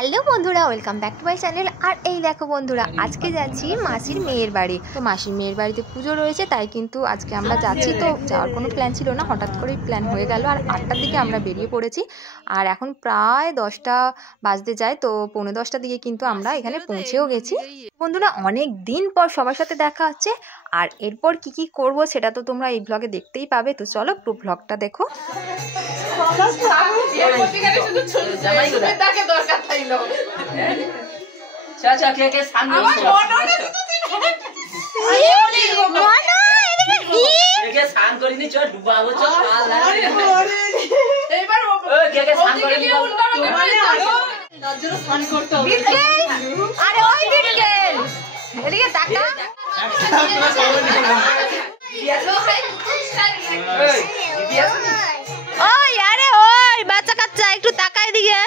Hello বন্ধুরা, welcome back to my channel. আর এই দেখো বন্ধুরা, আজকে যাচ্ছি মাসির মেয়ের বাড়ি। তো মাসির মেয়ের বাড়িতে পুজো রয়েছে, তাই কিন্তু আজকে আমরা যাচ্ছি। তো যাওয়ার কোনো প্ল্যান ছিল না, হঠাৎ করেই প্ল্যান হয়ে গেল। আর 8টার দিকে আমরা বেরিয়ে পড়েছি। আর এখন প্রায় 10টা বাজতে যায়, তো 9:45টার দিকে কিন্তু আমরা এখানে পৌঁছেও গেছি। বন্ধুরা, অনেক দিন পর সবার সাথে দেখা হচ্ছে। আর এরপর কি কি করব সেটা তো তোমরা এই ব্লগে দেখতেই পাবে। তো চলো পুরো ব্লগটা দেখো। ওই আরে ওই বাচ্চা কাচ্চা একটু তাকায় দিকে।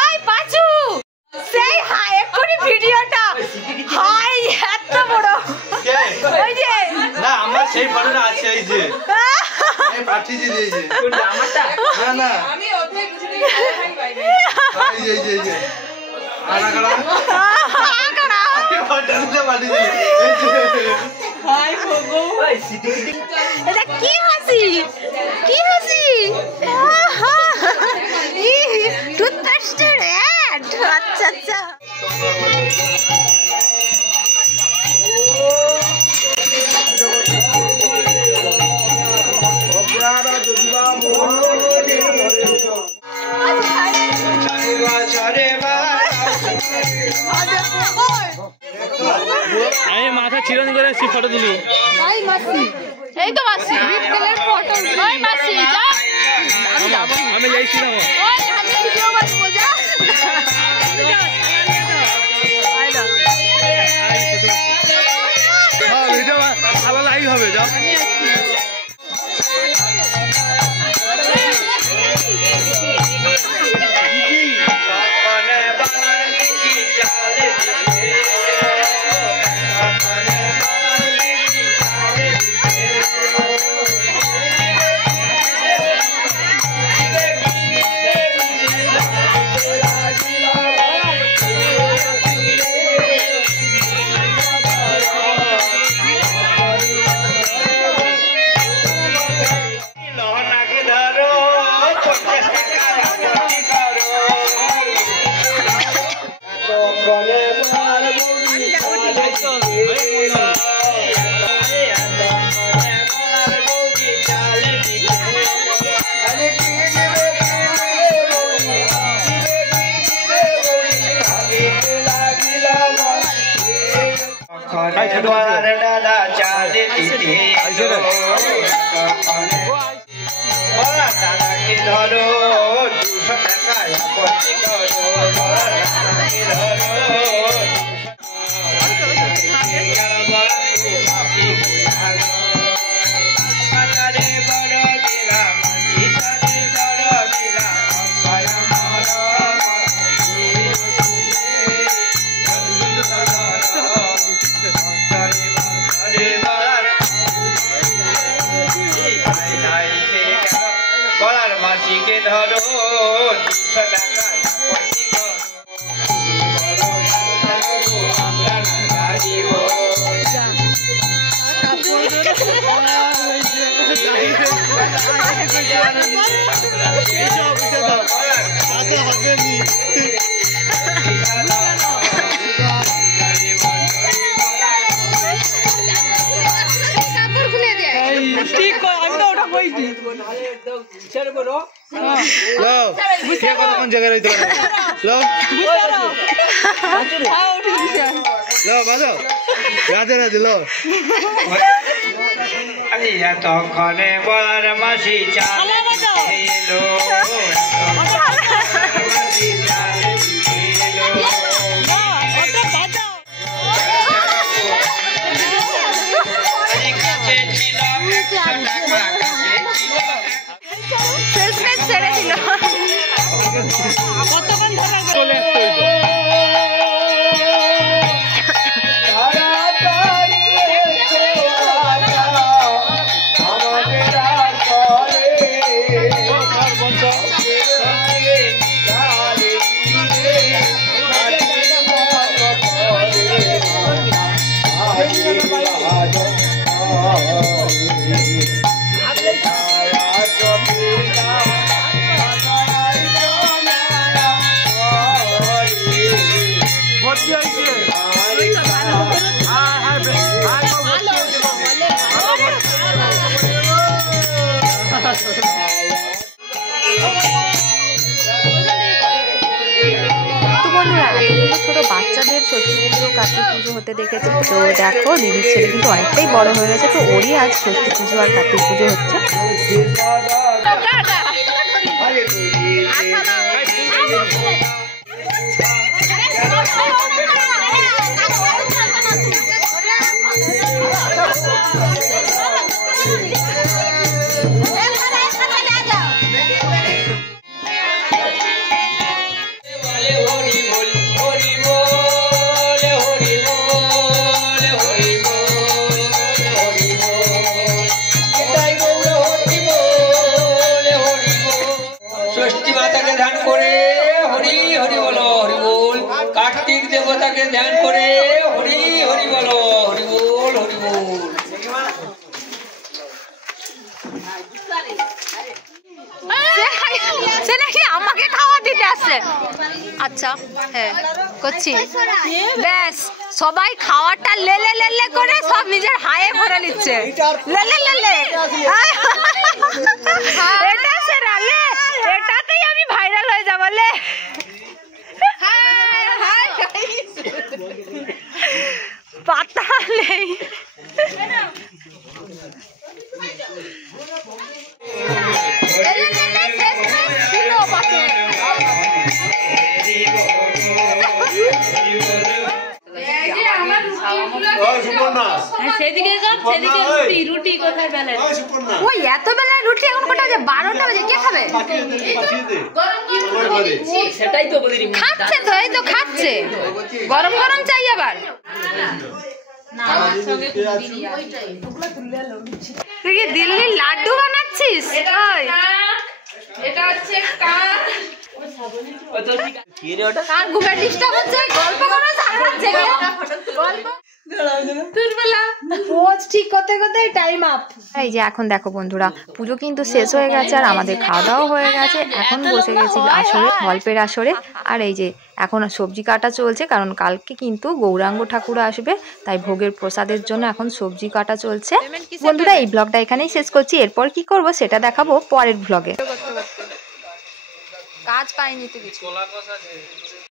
ওই পাচু সেই হাই এক্ষুনি ভিডিওটা হাই এত বড়। ওই যে না আমার সেই ফটোটা আছে, এই যে এই পাঠিয়ে দিয়েছে কোনটা আমারটা? না না আমি অর্ধেক বুঝিনি, এই যে এই যে আড়াগড়া আড়াগড়া ফটোটা পাঠিয়ে দিয়েছে। হাই গো ভাই সিটি এটা কি হাসি, কি হাসি! টুথপেস্টের অ্যাড। আচ্ছা আচ্ছা, আমি মাথা চিরন করে ফটো তুলি। এই তো মাসি ফটো। ওই মাসি যা, আমি যাইছিলাম। ওই আমি ভিডিও বানাবো, যা। হ্যাঁ ভিডিও ভালো লাইভ হবে, যাও। ধরো 200 টাকা আপত্তি করো, মাসিকে ধরো 200 টাকা আপত্তি করো, আমরা না দাঁড়িব। কোন জায়গায় রইতে রাধে রাধে লো। তখনে বলার মাসি চালে এলো, ছেড়ে দিল। চলে আসতে হইতো। ষষ্ঠী পুজো কার্তিক পুজো হতে দেখেছি। তো দেখো দিদির ছেলে কিন্তু অনেকটাই বড় হয়ে গেছে, তো ওরই আজ ষষ্ঠী পুজো আর কার্তিক পুজো হচ্ছে। ষষ্ঠী মাতাকে ধ্যান করে হরি হরি বলো হরি বল। কার্তিক দেবতাকে ধ্যান করে হরি হরি বলো হরি বল হরি বল। সে নাকি আমাকে খাওয়া দিতে আসছে। আচ্ছা হ্যাঁ করছি, ব্যাস সবাই খাওয়ারটা লেলে লেলে করে সব নিজের হায়ে ভরে নিচ্ছে, লেলে লেলে। এটা সেরা লে, এটাতেই আমি ভাইরাল হয়ে যাবো লে। পাতা নেই। ওই এত বেলায় রুটি এখন কটা বাজে? 12টা বাজে, কে খাবে? সেটাই তো বলি খাচ্ছে তো, এই তো খাচ্ছে, গরম গরম চাই আবার। তুই কি দিল্লির লাড্ডু বানাচ্ছিস? এটা হচ্ছে কার ঘুমের ডিস্টার্ব হচ্ছে, গল্প করো সারাচ্ছে গল্প। এই যে এখন দেখো বন্ধুরা, পুজো কিন্তু শেষ হয়ে গেছে আর আমাদের খাওয়া দাওয়া হয়ে গেছে। এখন বসে গেছি আসরে, গল্পের আসরে। আর এই যে এখন সবজি কাটা চলছে, কারণ কালকে কিন্তু গৌরাঙ্গ ঠাকুর আসবে, তাই ভোগের প্রসাদের জন্য এখন সবজি কাটা চলছে। বন্ধুরা এই ব্লগটা এখানেই শেষ করছি, এরপর কি করব সেটা দেখাবো পরের ব্লগে। কাজ পাইনি তো কিছু।